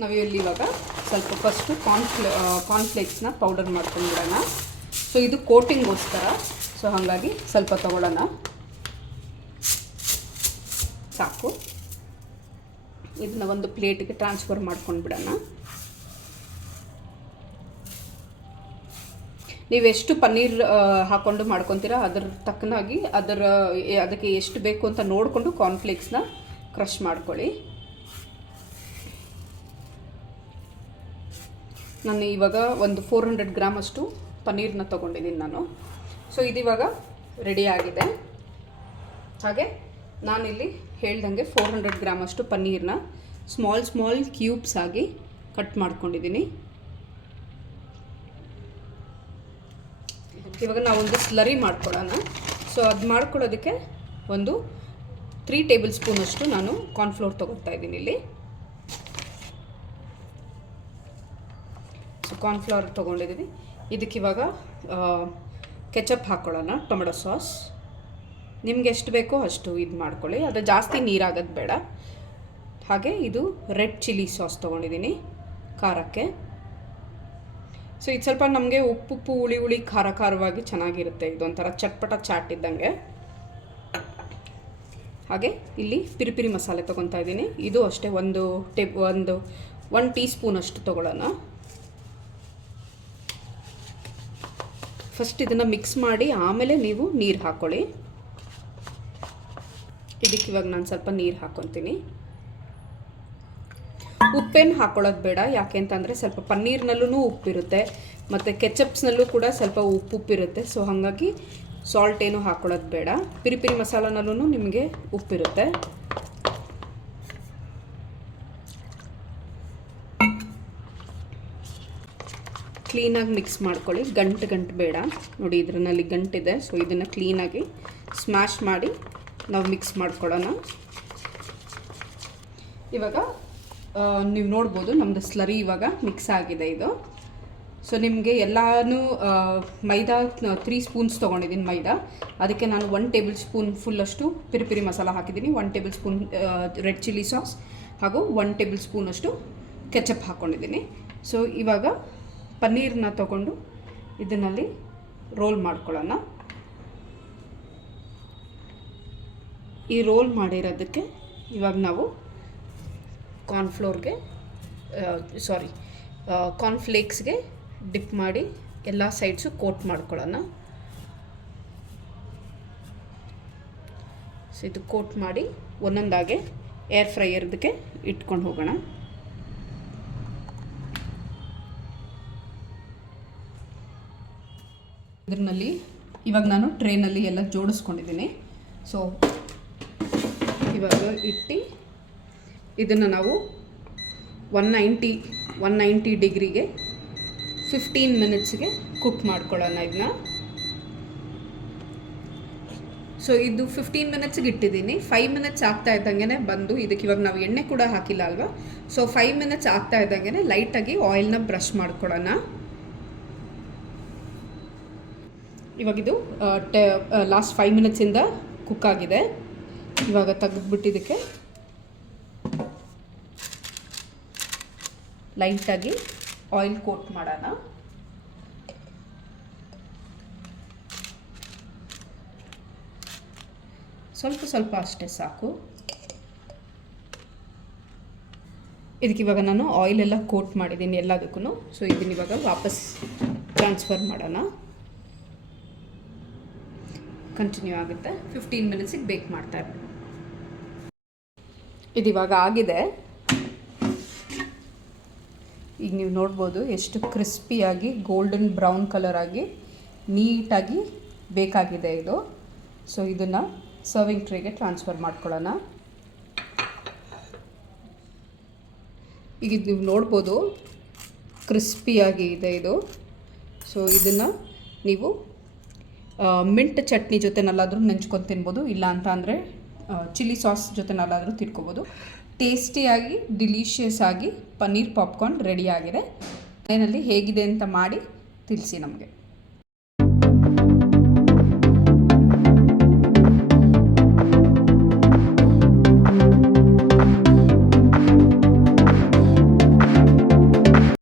ನಾವು ಇಲ್ಲಿ ಇವಾಗ ಸ್ವಲ್ಪ ಫಸ್ಟು ಕಾರ್ನ್ಫ್ಲೇಕ್ಸ್ನ ಪೌಡರ್ ಮಾಡ್ಕೊಂಡ್ಬಿಡೋಣ. ಸೊ ಇದು ಕೋಟಿಂಗ್ಗೋಸ್ಕರ, ಸೊ ಹಾಗಾಗಿ ಸ್ವಲ್ಪ ತೊಗೊಳ್ಳೋಣ, ಸಾಕು. ಇದನ್ನ ಒಂದು ಪ್ಲೇಟಿಗೆ ಟ್ರಾನ್ಸ್ಫರ್ ಮಾಡ್ಕೊಂಡು ಬಿಡೋಣ. ನೀವೆಷ್ಟು ಪನ್ನೀರ್ ಹಾಕ್ಕೊಂಡು ಮಾಡ್ಕೊತೀರಾ ಅದರ ತಕ್ಕನಾಗಿ ಅದಕ್ಕೆ ಎಷ್ಟು ಬೇಕು ಅಂತ ನೋಡಿಕೊಂಡು ಕಾರ್ನ್ಫ್ಲೇಕ್ಸ್ನ ಕ್ರಷ್ ಮಾಡ್ಕೊಳ್ಳಿ. ನಾನು ಇವಾಗ ಒಂದು 400 ಗ್ರಾಮ್ ಅಷ್ಟು ಪನ್ನೀರನ್ನ ತೊಗೊಂಡಿದ್ದೀನಿ ನಾನು. ಸೊ ಇದಿವಾಗ ರೆಡಿ ಆಗಿದೆ. ಹಾಗೆ ನಾನಿಲ್ಲಿ ಹೇಳ್ದಂಗೆ 400 ಗ್ರಾಮ್ ಅಷ್ಟು ಪನ್ನೀರನ್ನ ಸ್ಮಾಲ್ ಕ್ಯೂಬ್ಸ್ ಆಗಿ ಕಟ್ ಮಾಡ್ಕೊಂಡಿದ್ದೀನಿ. ಇವಾಗ ನಾವೊಂದು ಸ್ಲರಿ ಮಾಡ್ಕೊಳ್ಳೋಣ. ಸೊ ಅದು ಮಾಡ್ಕೊಳ್ಳೋದಕ್ಕೆ ಒಂದು 3 ಟೇಬಲ್ ಸ್ಪೂನ್ ಅಷ್ಟು ನಾನು ಕಾರ್ನ್ಫ್ಲೋರ್ ತೊಗೊಳ್ತಾ ಇದ್ದೀನಿ ಇಲ್ಲಿ. ಸೊ ಕಾರ್ನ್ಫ್ಲವರ್ ತೊಗೊಂಡಿದ್ದೀನಿ. ಇದಕ್ಕಿವಾಗ ಕೆಚಪ್ ಹಾಕ್ಕೊಳ್ಳೋಣ, ಟೊಮೆಟೊ ಸಾಸ್. ನಿಮ್ಗೆ ಎಷ್ಟು ಬೇಕೋ ಅಷ್ಟು ಇದು ಮಾಡ್ಕೊಳ್ಳಿ, ಅದು ಜಾಸ್ತಿ ನೀರಾಗೋದು ಬೇಡ. ಹಾಗೆ ಇದು ರೆಡ್ ಚಿಲ್ಲಿ ಸಾಸ್ ತೊಗೊಂಡಿದ್ದೀನಿ ಖಾರಕ್ಕೆ. ಸೊ ಇದು ಸ್ವಲ್ಪ ನಮಗೆ ಉಪ್ಪು ಹುಳಿ ಖಾರವಾಗಿ ಚೆನ್ನಾಗಿರುತ್ತೆ. ಇದೊಂಥರ ಚಟ್ಪಟ ಚಾಟ್ ಇದ್ದಂಗೆ. ಹಾಗೆ ಇಲ್ಲಿ ಪಿರಿ ಮಸಾಲೆ ತೊಗೊತಾ ಇದ್ದೀನಿ. ಇದು ಅಷ್ಟೇ ಒಂದು 1 ಟೀ ಸ್ಪೂನ್ ಅಷ್ಟು ತೊಗೊಳ್ಳೋಣ. ಫಸ್ಟ್ ಇದನ್ನು ಮಿಕ್ಸ್ ಮಾಡಿ ಆಮೇಲೆ ನೀವು ನೀರು ಹಾಕ್ಕೊಳ್ಳಿ. ಇದಕ್ಕಿವಾಗ ನಾನು ಸ್ವಲ್ಪ ನೀರು ಹಾಕ್ಕೊತೀನಿ. ಉಪ್ಪೇನು ಹಾಕ್ಕೊಳ್ಳೋದು ಬೇಡ, ಯಾಕೆ ಅಂತಂದರೆ ಸ್ವಲ್ಪ ಪನ್ನೀರ್ನಲ್ಲೂ ಉಪ್ಪಿರುತ್ತೆ ಮತ್ತು ಕೆಚಪ್ಸ್ನಲ್ಲೂ ಕೂಡ ಸ್ವಲ್ಪ ಉಪ್ಪಿರುತ್ತೆ. ಸೊ ಹಾಗಾಗಿ ಸಾಲ್ಟ್ ಏನು ಹಾಕ್ಕೊಳ್ಳೋದು ಬೇಡ. ಪಿರಿ ಮಸಾಲನಲ್ಲೂ ನಿಮಗೆ ಉಪ್ಪಿರುತ್ತೆ. ಕ್ಲೀನಾಗಿ ಮಿಕ್ಸ್ ಮಾಡ್ಕೊಳ್ಳಿ, ಗಂಟು ಬೇಡ. ನೋಡಿ ಇದರಲ್ಲಿ ಗಂಟಿದೆ. ಸೊ ಇದನ್ನು ಕ್ಲೀನಾಗಿ ಸ್ಮ್ಯಾಶ್ ಮಾಡಿ ನಾವು ಮಿಕ್ಸ್ ಮಾಡ್ಕೊಳ್ಳೋಣ. ಇವಾಗ ನೀವು ನೋಡ್ಬೋದು ನಮ್ಮದು ಸ್ಲರಿ ಇವಾಗ ಮಿಕ್ಸ್ ಆಗಿದೆ ಇದು. ಸೊ ನಿಮಗೆ ಎಲ್ಲನೂ ಮೈದಾ 3 ಸ್ಪೂನ್ಸ್ ತೊಗೊಂಡಿದ್ದೀನಿ ಮೈದಾ. ಅದಕ್ಕೆ ನಾನು 1 ಟೇಬಲ್ ಸ್ಪೂನ್ ಫುಲ್ಲಷ್ಟು ಪಿರಿ ಮಸಾಲ ಹಾಕಿದ್ದೀನಿ, 1 table spoon red chilli sauce ಹಾಗೂ 1 ಟೇಬಲ್ ಸ್ಪೂನಷ್ಟು ಕೆಚಪ್ ಹಾಕ್ಕೊಂಡಿದ್ದೀನಿ. ಸೊ ಇವಾಗ ಪನ್ನೀರನ್ನ ತೊಗೊಂಡು ಇದನ್ನಲ್ಲಿ ರೋಲ್ ಮಾಡ್ಕೊಳ್ಳೋಣ. ಈ ರೋಲ್ ಮಾಡಿರೋದಕ್ಕೆ ಇವಾಗ ನಾವು ಕಾರ್ನ್ಫ್ಲೇಕ್ಸ್ಗೆ ಡಿಪ್ ಮಾಡಿ ಎಲ್ಲ ಸೈಡ್ಸು ಕೋಟ್ ಮಾಡ್ಕೊಳ್ಳೋಣ. ಸೊ ಇದು ಕೋಟ್ ಮಾಡಿ ಒಂದೊಂದಾಗೆ ಏರ್ ಫ್ರೈಯರ್ದಕ್ಕೆ ಇಟ್ಕೊಂಡು ಹೋಗೋಣ. ಇದರಲ್ಲಿ ಇವಾಗ ನಾನು ಟ್ರೇನಲ್ಲಿ ಎಲ್ಲ ಜೋಡಿಸ್ಕೊಂಡಿದ್ದೀನಿ. ಸೊ ಇವಾಗ ಇಟ್ಟು ಇದನ್ನು ನಾವು 190 ಡಿಗ್ರಿಗೆ 15 ಮಿನಿಟ್ಸ್ಗೆ ಕುಕ್ ಮಾಡ್ಕೊಳ್ಳೋಣ ಇದನ್ನ. ಸೊ ಇದು 15 ಮಿನಿಟ್ಸ್ಗೆ ಇಟ್ಟಿದ್ದೀನಿ. 5 ಮಿನಿಟ್ಸ್ ಆಗ್ತಾ ಇದ್ದಂಗೆ ಬಂದು ಇದಕ್ಕೆ ಇವಾಗ ನಾವು ಎಣ್ಣೆ ಕೂಡ ಹಾಕಿಲ್ಲ ಅಲ್ವಾ. ಸೊ 5 ಮಿನಿಟ್ಸ್ ಆಗ್ತಾ ಇದ್ದಂಗೆ ಲೈಟಾಗಿ ಆಯಿಲ್ನ ಬ್ರಷ್ ಮಾಡ್ಕೊಳ್ಳೋಣ. ಇವಾಗಿದು ಲಾಸ್ಟ್ 5 ಮಿನಿಟ್ಸಿಂದ ಕುಕ್ ಆಗಿದೆ. ಇವಾಗ ತೆಗೆದ್ಬಿಟ್ಟು ಇದಕ್ಕೆ ಲೈಟಾಗಿ ಆಯಿಲ್ ಕೋಟ್ ಮಾಡೋಣ. ಸ್ವಲ್ಪ ಅಷ್ಟೇ ಸಾಕು. ಇದಕ್ಕಿವಾಗ ನಾನು ಆಯಿಲೆಲ್ಲ ಕೋಟ್ ಮಾಡಿದ್ದೀನಿ ಎಲ್ಲದಕ್ಕೂ. ಸೊ ಇದನ್ನ ಇವಾಗ ವಾಪಸ್ ಟ್ರಾನ್ಸ್ಫರ್ ಮಾಡೋಣ. ಕಂಟಿನ್ಯೂ ಆಗುತ್ತೆ. 15 ಮಿನಿಟ್ಸಿಗೆ ಬೇಕ್ ಮಾಡ್ತಾರೆ. ಇದಿವಾಗ ಆಗಿದೆ. ಈಗ ನೀವು ನೋಡ್ಬೋದು ಎಷ್ಟು ಕ್ರಿಸ್ಪಿಯಾಗಿ ಗೋಲ್ಡನ್ ಬ್ರೌನ್ ಕಲರ್ ಆಗಿ ನೀಟಾಗಿ ಬೇಕಾಗಿದೆ ಇದು. ಸೊ ಇದನ್ನು ಸರ್ವಿಂಗ್ ಟ್ರೇಗೆ ಟ್ರಾನ್ಸ್ಫರ್ ಮಾಡ್ಕೊಳ್ಳೋಣ. ಈಗ ನೀವು ನೋಡ್ಬೋದು ಕ್ರಿಸ್ಪಿಯಾಗಿ ಇದೆ ಇದು. ಸೊ ಇದನ್ನು ನೀವು ಮಿಂಟ್ ಚಟ್ನಿ ಜೊತೆನಲ್ಲಾದರೂ ನೆಂಚ್ಕೊಂಡು ತಿನ್ಬೋದು, ಇಲ್ಲ ಅಂತ ಅಂದರೆ ಚಿಲ್ಲಿ ಸಾಸ್ ಜೊತೆನಲ್ಲಾದರೂ ತಿನ್ಕೋಬೋದು. ಟೇಸ್ಟಿಯಾಗಿ ಡಿಲಿಷಿಯಸ್ ಆಗಿ ಪನ್ನೀರ್ ಪಾಪ್ಕಾರ್ನ್ ರೆಡಿ ಆಗಿದೆ. ಮನೆಯಲ್ಲಿ ಹೇಗಿದೆ ಅಂತ ಮಾಡಿ ತಿಳಿಸಿ ನಮಗೆ.